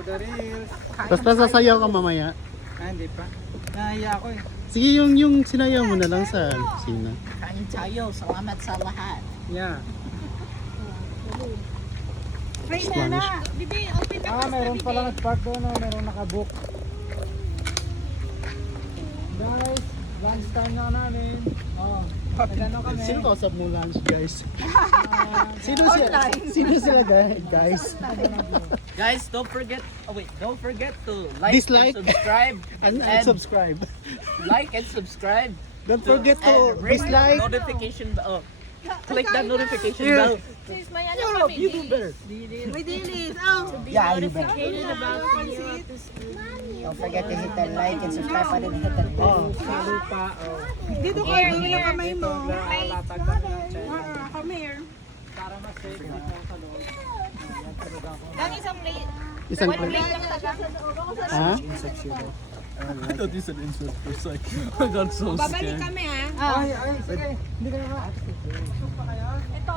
For the reels. Basta sasayaw ka mamaya. Hindi pa. Nahiya ako eh. Sige, yung sinayaw mo na lang sa sina. Kain tayo. Salamat sa lahat. Yeah. Spanish. Meron pala nag-park doon. Meron nakabook. Guys, lunch time na namin. Nagano kami. Sino kausap mo lunch, guys? Sino sila, guys? Guys, don't forget to like Dislike. and subscribe. And subscribe. Like and subscribe. Don't forget to and ring dislike. notification bell. Click that notification bell. YouTuber. May dilis. Oh. Yeah, you bet. Don't forget to hit the like and subscribe button and hit the bell. Lupa. Dito ka, dito na kamay mo. Latag kami ng channel. Come here. Para mas safe ako sa loob. Ang isang plate. Isang plate. lang talaga. Ha? I thought you said insert for a sec. I got so Babalik scared. kami ha. Ay, sige. Hindi ka na. Pa kayo? Ito.